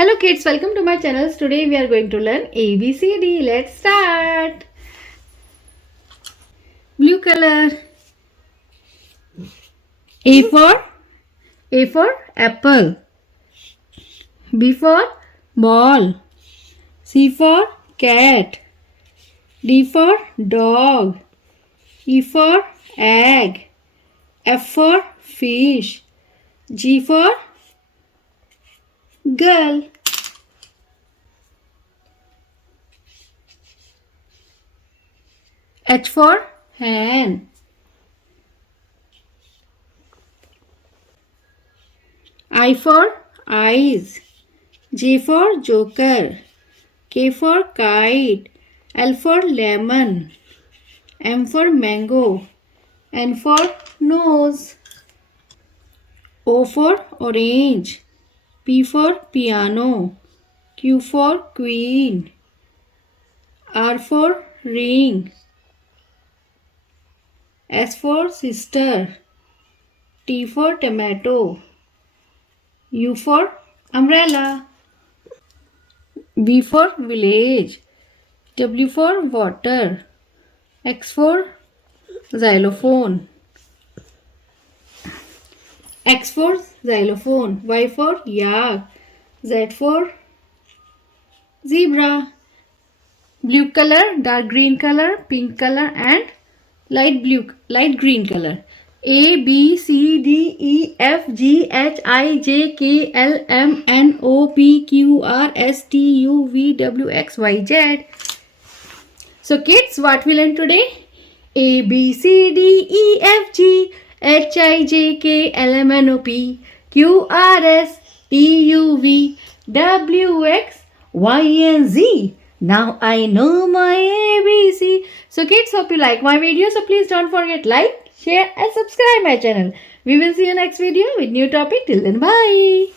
Hello kids, welcome to my channel. Today we are going to learn ABCD. Let's start. Blue color. A for apple. B for ball. C for cat. D for dog. E for egg. F for fish. G for girl. H for hen. I for eyes. J for joker. K for kite. L for lemon. M for mango. N for nose. O for orange. P for piano. Q for queen. R for ring. S for sister. T for tomato. U for umbrella. V for village. W for water. X for xylophone. X for xylophone. Y for yak. Z for zebra. Blue color, dark green color, pink color and light green color. A, B, C, D, E, F, G, H, I, J, K, L, M, N, O, P, Q, R, S, T, U, V, W, X, Y, Z. So kids, what we learned today? A, B, C, D, E, F, G, H, I, J, K, L, M, N, O, P, Q, R, S, T, U, V, W, X, Y, and Z. Now I know my ABC. So kids, hope you like my video. So please don't forget like, share and subscribe my channel. We will see you next video with new topic. Till then, bye.